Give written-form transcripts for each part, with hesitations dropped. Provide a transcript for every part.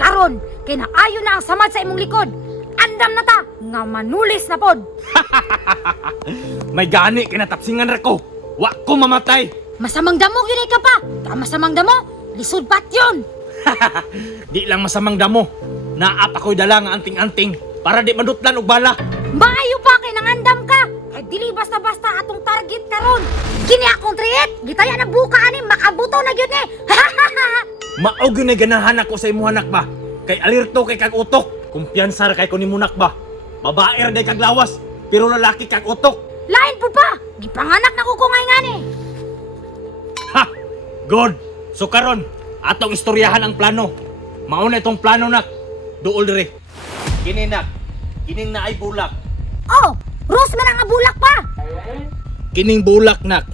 Karon, kinaayo na ang samad sa imong likod. Andam na ta, nga manulis na pod. May gani kinatapsingan ra ko. Wa ko mamatay. Masamang damo gini ka pa. Masamang damo, lisod pat yun. Di lang masamang damo. Naap ako'y dala nga anting-anting para di madutlan og bala. Maayo pa kay nangandam ka. Kay dili basta-basta atong target karon. Kini akong triet, gitaya na buka ani makabuto na gyud ni. Mao gyud na ganahan ako sa imo anak ba. Kay alerto kay kag utok. Kumpiyansa ra kay ko nimunak ba. Babae ra day kag lawas, pero lalaki kag utok. Lain po pa, gipanganak na ko kungay ngani. Ha! Good. So karon, atong istoryahan ang plano. Mao na itong plano nak. Duol dire. Kini nak. Kining naay bulak. Oh, Rose man ang bulak pa. Kining bulak nak.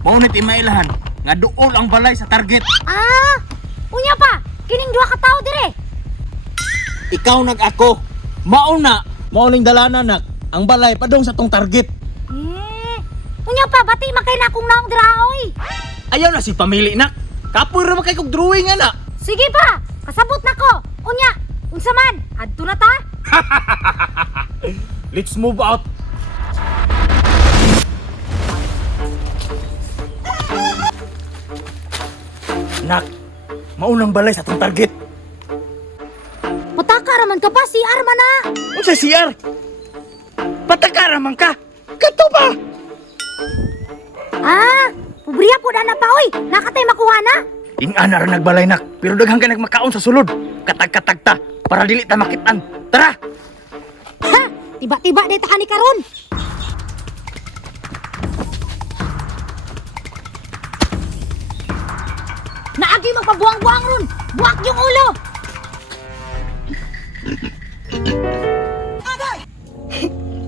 Mao na timailahan nga duol ang balay sa target. Ah, unya pa, kining duha ka tawo dire. Ikaw nag ako. Mao ning dalana nak. Ang balay padong sa tong target. Unya pa, bati makay na akong naong dira oy. Ayaw na si pamili nak. Kapoy ra makay kog drawing ana. Sige pa, kasabot na ko. Unya, unsa man, adto na ta? Let's move out. Nak, maunang balay sa tong target. Pataka raman ka pa, si Arma na. Unsa CR? Pataka man ka. Kato ba? Ah, pubriya po na pa, oy. Nakatay makuha na. Ing-ana ra nagbalay nak, pero daghang ka nagmakaon sa sulod. Katag-katag ta, para dili ta makitan. Tara! Ha, tiba-tiba dito ka ni karon. Naagi magpabuang-buang ron. Buwak yung ulo.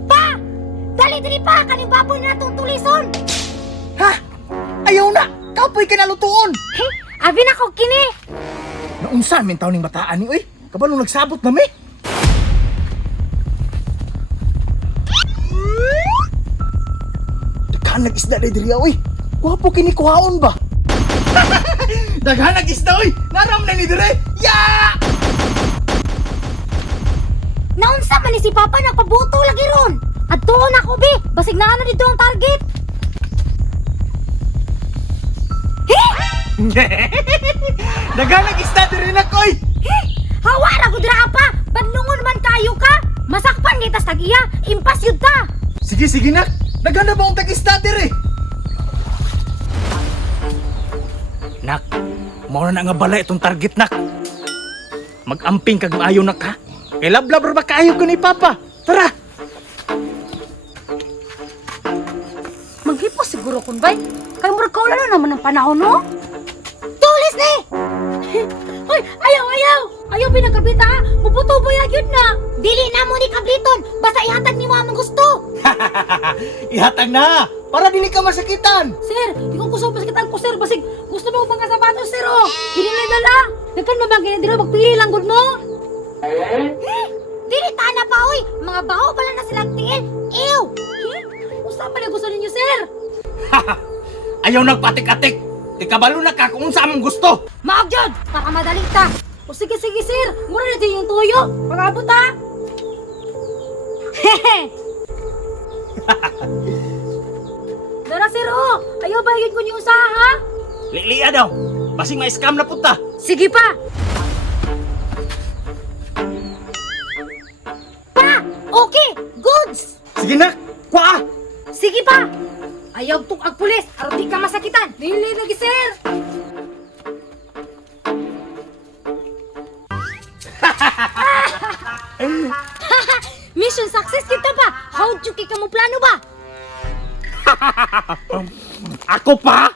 Pa! Dali dali pa, kaning baboy na itong tulison. Ha? Ayaw na! Kapoy ka nalutuon! Hey, abi na ko kini. Naunsa min taon ning bataan ni oy? Kabalo nagsabot na mi. Daghan nag-isda diri oy. Wapo kini kuhaon ba? Daghan nag-isda oy. Naram na ni dire. Ya! Naunsa man ni si Papa nagpabuto lagi ron. Adtuon ako be, basig na ano dito ang target. Daghan nag-isda diri na koy. Hawa ra ko dira pa. Badlungon man kayo ka. Masakpan kita sa iya, impas yun ta. Sige sige nak. Daghan na ba ang tag-isda diri? Nak, mao na nga balay itong target nak. Mag-amping kag maayo nak ha. Kay lablab ra ba kaayo ko ni Papa? Tara. Maghipos siguro kun bay. Kay murag kaulan na naman ang panahon no. Tulis ni. Hoy, ayaw. Ayaw pinagkabita ha. Mubuto ba yun na. Dili na mo ni kabliton. Basta ihatag ni mo among gusto. Ihatag na para dili ka masakitan. Sir, di ko gusto masakitan ko sir. Basig gusto mo bang kasapatos sir oh. Dili na dala. Nagkan mo bang kinadira magpili lang gud mo. Dili ta na pa oy. Mga baho pala na silang tiil. Ew. Usa pala gusto ninyo sir. Ayaw nagpatik-atik. Tikabalo na ka kung unsa among gusto. Maog jud para madali ta. O sige sir. Mura na din yung tuyo. Pagabot ha. Dara sir oh. Ayaw ba yun ko niyo usaha ha? Lilia daw. Basing ma-scam na punta. Sige pa. Pa! Okay! Goods! Sige na. Kwa. Sige pa! Ayaw tuk ag pulis, aron di ka masakitan. Dili lagi sir. Mission success kita pa. How you ka mo plano ba? Ako pa?